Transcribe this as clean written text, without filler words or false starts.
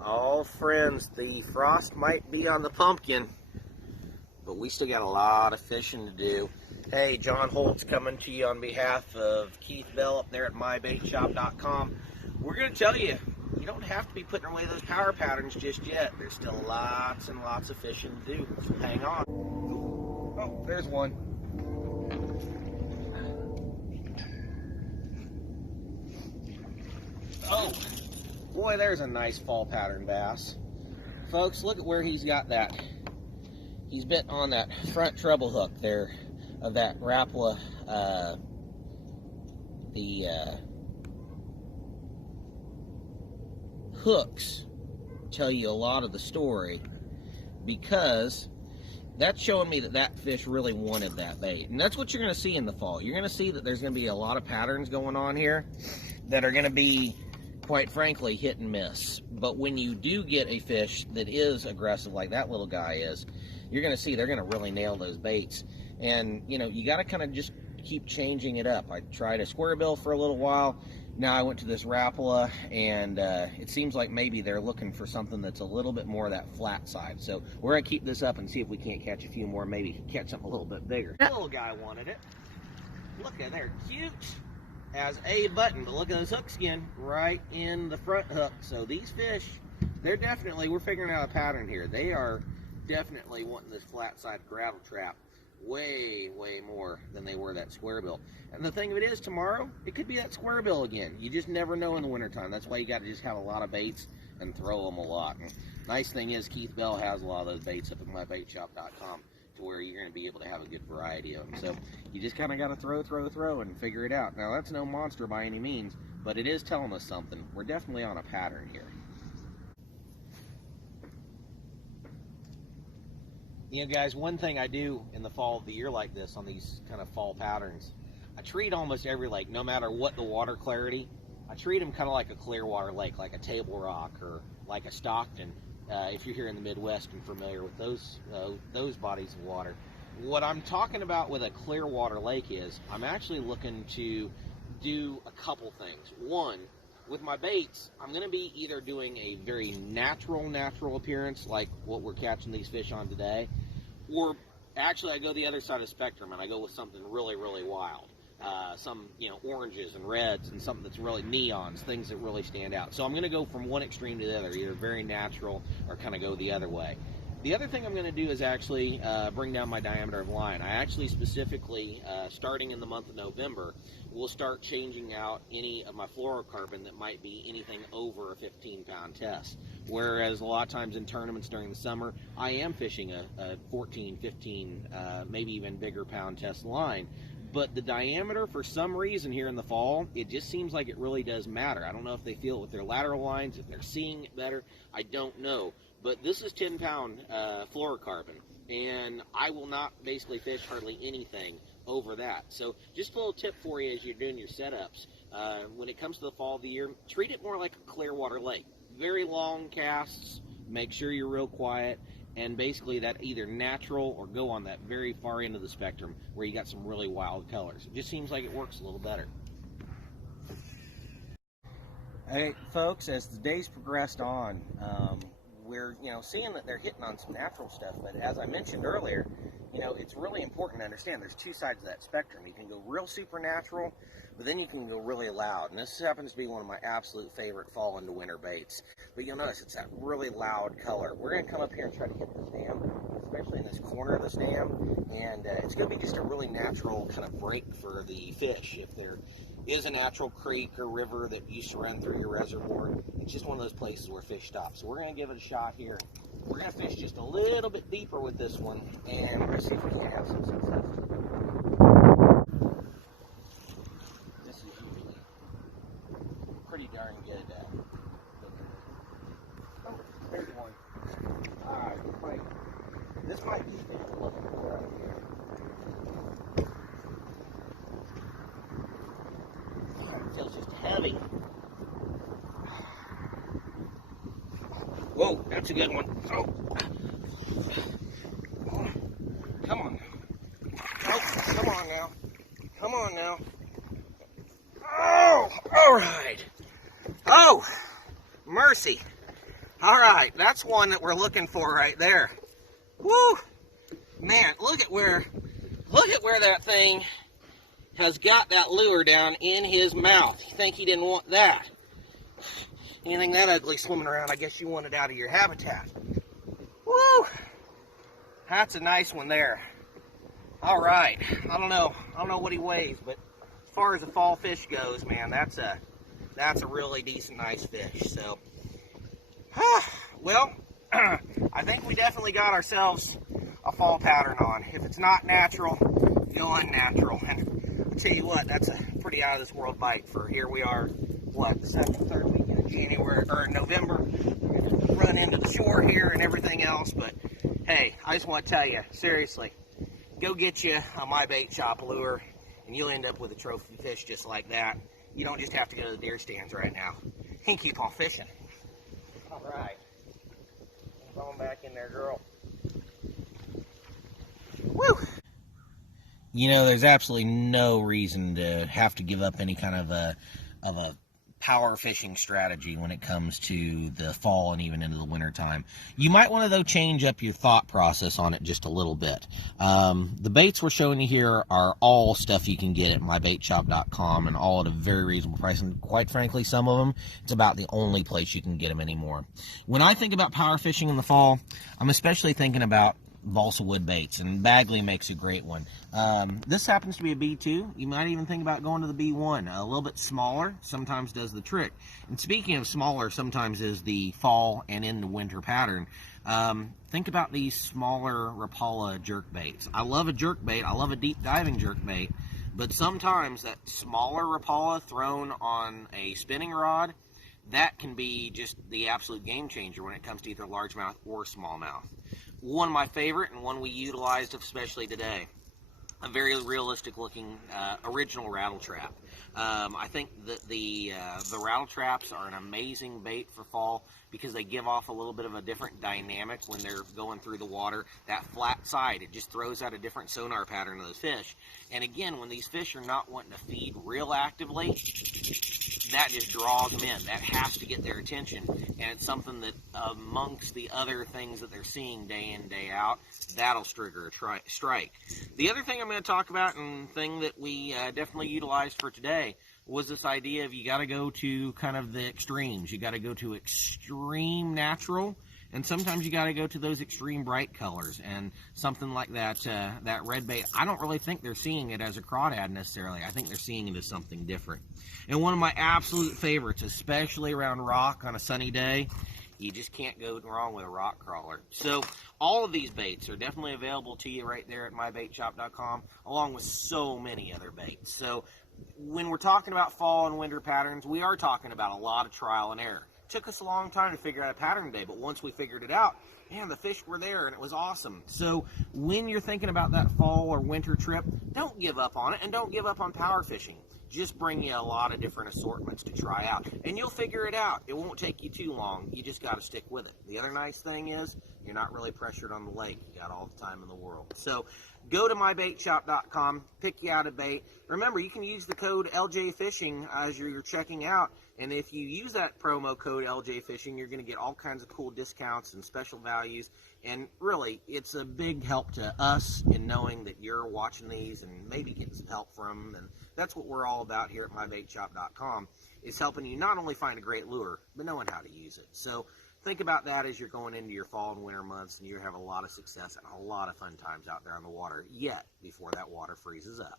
Oh, friends, the frost might be on the pumpkin, but we still got a lot of fishing to do. Hey, John Holtz coming to you on behalf of Keith Bell up there at mybaitshop.com. We're going to tell you, you don't have to be putting away those power patterns just yet. There's still lots and lots of fishing to do, so hang on. Oh, there's one. Oh, boy, there's a nice fall pattern bass. Folks, look at where he's got that. He's bit on that front treble hook there of that Rapala. The hooks tell you a lot of the story, because that's showing me that that fish really wanted that bait. And that's what you're going to see in the fall. You're going to see that there's going to be a lot of patterns going on here that are going to be, quite frankly, hit and miss. But when you do get a fish that is aggressive like that little guy is, you're going to see they're going to really nail those baits. And, you know, you got to kind of just keep changing it up. I tried a square bill for a little while. Now I went to this Rapala, and it seems like maybe they're looking for something that's a little bit more of that flat side. So we're going to keep this up and see if we can't catch a few more, maybe catch something a little bit bigger. That little guy wanted it. Look at there, cute as a button, but look at those hook skin right in the front hook. So these fish, they're definitely, we're figuring out a pattern here. They are definitely wanting this flat side gravel trap way more than they were that square bill. And the thing of it is, tomorrow it could be that square bill again. You just never know in the wintertime. That's why you got to just have a lot of baits and throw them a lot. And nice thing is, Keith Bell has a lot of those baits up at mybaitshop.com, to where you're going to be able to have a good variety of them. So you just kind of got to throw and figure it out. Now, that's no monster by any means, but it is telling us something. We're definitely on a pattern here. You know, guys, one thing I do in the fall of the year like this, on these kind of fall patterns, I treat almost every lake, no matter what the water clarity, I treat them kind of like a clear water lake, like a Table Rock or like a Stockton. If you're here in the Midwest and familiar with those bodies of water. What I'm talking about with a clear water lake is, I'm actually looking to do a couple things. One, with my baits, I'm going to be either doing a very natural appearance, like what we're catching these fish on today, or actually I go the other side of the spectrum and I go with something really wild. Some, you know, oranges and reds and something that's really neons, things that really stand out. So I'm going to go from one extreme to the other, either very natural or kind of go the other way. The other thing I'm going to do is actually bring down my diameter of line. I actually specifically, starting in the month of November, will start changing out any of my fluorocarbon that might be anything over a 15-pound test. Whereas a lot of times in tournaments during the summer, I am fishing a 14, 15, maybe even bigger pound test line. But the diameter, for some reason here in the fall, it just seems like it really does matter. I don't know if they feel it with their lateral lines, if they're seeing it better. I don't know. But this is 10-pound fluorocarbon, and I will not basically fish hardly anything over that. So just a little tip for you as you're doing your setups. When it comes to the fall of the year, treat it more like a clear water lake. Very long casts, make sure you're real quiet, and basically that either natural or go on that very far end of the spectrum where you got some really wild colors. It just seems like it works a little better. Hey folks, as the days progressed on, we're, you know, seeing that they're hitting on some natural stuff, but as I mentioned earlier, you know, it's really important to understand there's two sides of that spectrum. You can go real supernatural, but then you can go really loud, and this happens to be one of my absolute favorite fall into winter baits. But you'll notice it's that really loud color. We're going to come up here and try to hit this dam, especially in this corner of this dam, and it's going to be just a really natural kind of break for the fish. If there is a natural creek or river that used to run through your reservoir, it's just one of those places where fish stop. So we're going to give it a shot here. We're going to fish just a little bit deeper with this one, and we're going to see if we can have some success. This is usually pretty darn good. Oh, there's one. Alright, this might be a little bit right here. It feels just heavy. Whoa, that's a good one. Oh. Come on. Oh, come on now. Come on now. Oh, all right. Oh, mercy. All right, that's one that we're looking for right there. Woo! Man, look at where that thing has got that lure down in his mouth. You think he didn't want that? Anything that ugly swimming around, I guess you want it out of your habitat. Woo! That's a nice one there. All right, I don't know what he weighs, but as far as a fall fish goes, man, that's a really decent, nice fish. So, well, I think we definitely got ourselves a fall pattern on. If it's not natural, feel unnatural. And I'll tell you what, that's a pretty out of this world bite for here we are, what, the third weekend of January or November. We're gonna run into the shore here and everything else, but hey, I just want to tell you, seriously, go get you a My Bait Shop lure, and you'll end up with a trophy fish just like that. You don't just have to go to the deer stands right now. You can keep on fishing. All right. Going back in there, girl. Woo! You know, there's absolutely no reason to have to give up any kind of a power fishing strategy when it comes to the fall and even into the winter time. You might want to, though, change up your thought process on it just a little bit. The baits we're showing you here are all stuff you can get at mybaitshop.com, and all at a very reasonable price. And quite frankly, some of them, it's about the only place you can get them anymore. When I think about power fishing in the fall, I'm especially thinking about balsa wood baits, and Bagley makes a great one. This happens to be a B2. You might even think about going to the B1. A little bit smaller sometimes does the trick. And speaking of smaller, sometimes is the fall and in the winter pattern. Think about these smaller Rapala jerk baits. I love a jerk bait. I love a deep diving jerk bait, but sometimes that smaller Rapala thrown on a spinning rod, that can be just the absolute game changer when it comes to either largemouth or smallmouth. One of my favorite, and one we utilized especially today, a very realistic looking original rattle trap. I think that the rattle traps are an amazing bait for fall because they give off a little bit of a different dynamic when they're going through the water. That flat side, it just throws out a different sonar pattern to those fish. And again, when these fish are not wanting to feed real actively, that just draws them in. That has to get their attention, and it's something that amongst the other things that they're seeing day in, day out, that'll trigger a strike. The other thing I'm going to talk about, and thing that we definitely utilized for today, was this idea of you got to go to kind of the extremes. You got to go to extreme natural, and sometimes you got to go to those extreme bright colors. And something like that, that red bait, I don't really think they're seeing it as a crawdad necessarily. I think they're seeing it as something different. And one of my absolute favorites, especially around rock on a sunny day, you just can't go wrong with a rock crawler. So all of these baits are definitely available to you right there at mybaitshop.com, along with so many other baits. So when we're talking about fall and winter patterns, we are talking about a lot of trial and error. It took us a long time to figure out a pattern today, but once we figured it out, man, the fish were there and it was awesome. So when you're thinking about that fall or winter trip, don't give up on it, and don't give up on power fishing. Just bring you a lot of different assortments to try out, and you'll figure it out. It won't take you too long. You just got to stick with it. The other nice thing is you're not really pressured on the lake. You got all the time in the world. So go to mybaitshop.com, pick you out a bait. Remember, you can use the code LJFishing as you're checking out, and if you use that promo code LJFishing, you're going to get all kinds of cool discounts and special values. And really, it's a big help to us in knowing that you're watching these and maybe getting some help from them. And that's what we're all about here at mybaitshop.com, is helping you not only find a great lure, but knowing how to use it. So think about that as you're going into your fall and winter months, and you're having a lot of success and a lot of fun times out there on the water yet before that water freezes up.